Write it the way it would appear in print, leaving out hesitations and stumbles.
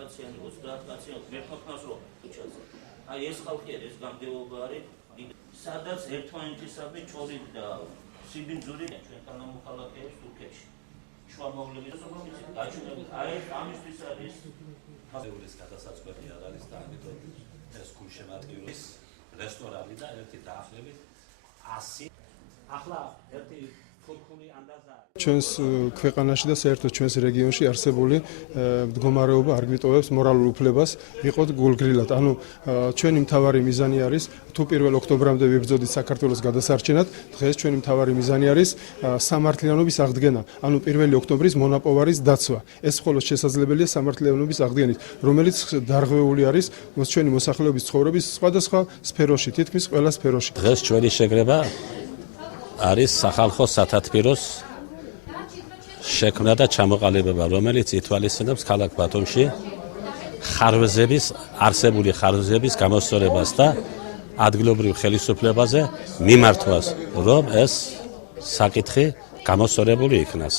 კაციანი 30 კაციანი მე ხოქნას რო უჩაზე აი ეს ხალხი არის ეს გამგეობა არის სადაც ერთმანეთისადმი ჭორით და სიბინძური ჩვენთან მოხალხეებს თურქეთში შუამავლების გაჩვენებით აი ამისთვის არის ხაზეულის გადასაწყვეტი არ არის და ამიტომ ეს გულშემატკივრის რესტორანი და ერთი დაახლოებით 100 ახლა ერთი ფურქული ანდაზა ჩვენს ქვეყანაში და საერთოდ ჩვენს რეგიონში არსებული მდგომარეობა არ გვიტოვებს მორალურ უფლებას ვიყოთ გულგრილად. ანუ ჩვენი მთავარი მიზანი არის თუ 1 ოქტომბრამდე ვიბრძოდით საქართველოს გადასარჩენად, დღეს ჩვენი მთავარი მიზანი არის სამართლიანობის აღდგენა. ანუ 1 ოქტომბრის მონაპოვარის დაცვა. ეს მხოლოდ შესაძლებელია სამართლიანობის აღდგენით, რომელიც დარღვეული არის ჩვენი მოსახლეობის ცხოვრების სხვადასხვა სფეროში, თითქმის ყველა სფეროში. დღეს ჩვენი შეკრება არის სახალხო სათათბიროს შექმნა და ჩამოყალიბება, რომელიც ითვალისწინებს ქალაქ ბათუმში ხარვეზების არსებული ხარვეზების გამოსწორებას და ადგილობრივ ხელისუფლებაზე მიმართვას, რომ ეს საკითხი გამოსწორებული იქნას.